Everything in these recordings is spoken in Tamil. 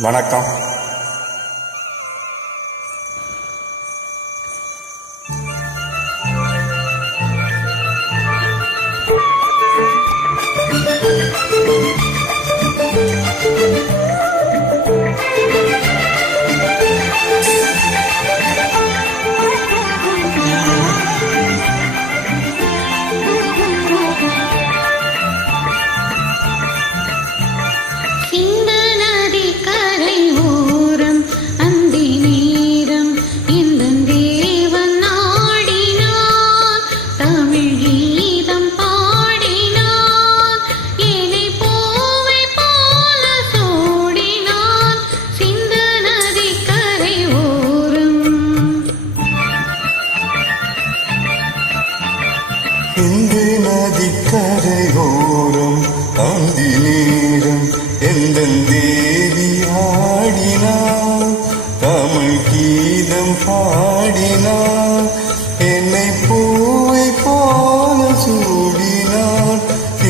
வணக்கம். இந்து நதிக்கரையோரம் அந்தி நேரம் எந்தன் தேவி ஆடினாள், தமிழ் கீதம் பாடினாள், என்னை பூவை போல சூடினாள்.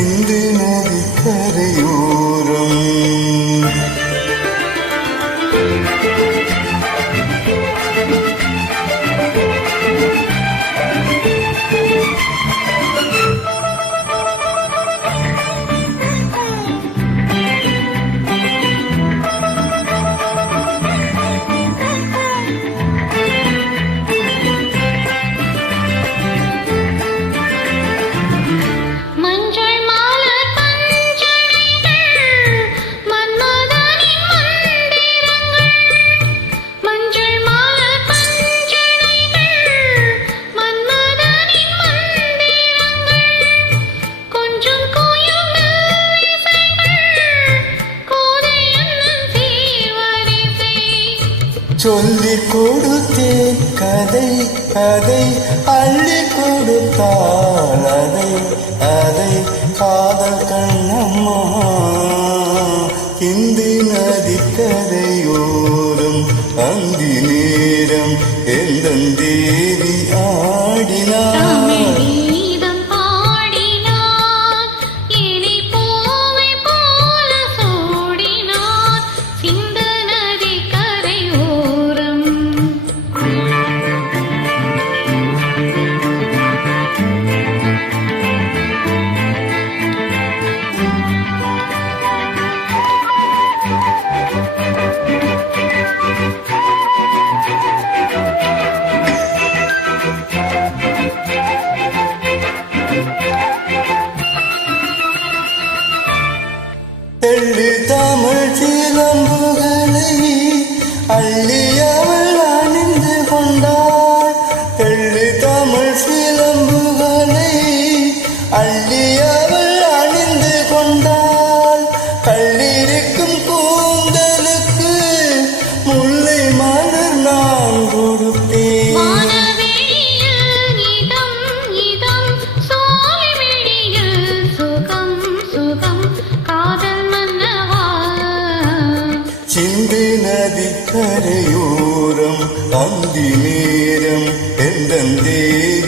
இந்து நதிக்கரையோரம் சொல்லிக் கொடுத்தேன் கதை கதை அள்ளி கொடுத்தாள் அதை அதை காதல் கண்ணம்மா. இந்து நதிக்கரையோரம் அந்தி நேரம் எந்தன் தேவி ஆடினாள். தமிழ் சிலம்புகளை அள்ளியவள் அணிந்து கொண்டாள். தமிழ் சிலம்புகளை அள்ளியவள் அணிந்து கொண்டாள். கள்ளிருக்கும் கூந்தலுக்கு முல்லை மலர் நான் கொடுத்தேன். சிந்து நதிக்கரையோரம் அந்தி நேரம் எந்தன் தேவி